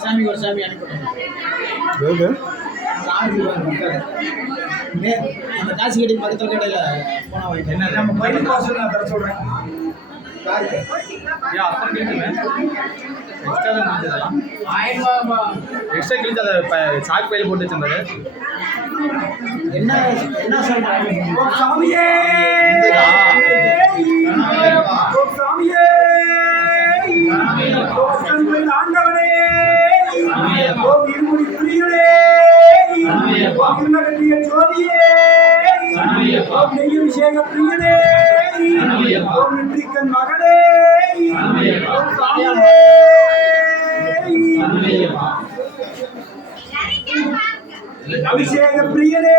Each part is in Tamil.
சாமி ஒரு சாமி அனுப்பிட்டேன் அந்த காசு கட்டி பக்கத்தில் கடையில் போனா வாங்கிட்டேன். நம்ம பையன் பாசம் நான் தர சொல்றேன். எக்ஸ்ட்ரா கிழிச்சு அதை சாக்கு பையில போட்டு வச்சிருந்தாரு. என்ன என்ன சொல்றாங்க? சாமியே சாமியே ஆண்டவனே இருமுடி புலிகளே கட்டிய ஜோதியே நெய்யபிஷேக பிரியனே நெற்றிக்கன் மகனே அபிஷேக பிரியனே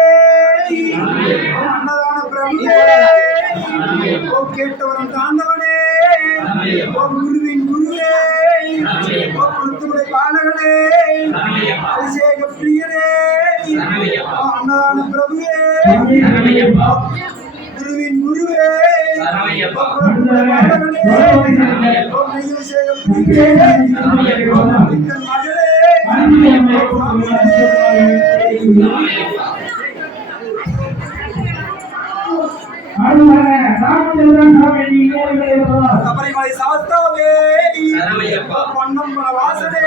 அன்னதான பிரபுவே கேட்டவரம் தாண்டவனே குருவின் குருவே குருத்துடைய பாலகனே அபிஷேக பிரியனே அன்னதான பிரபுவே குருவின் குருவே அபிஷேக பிரியனே சபரிமலை சாஸ்தாவே பொன்னம்பல வாசனே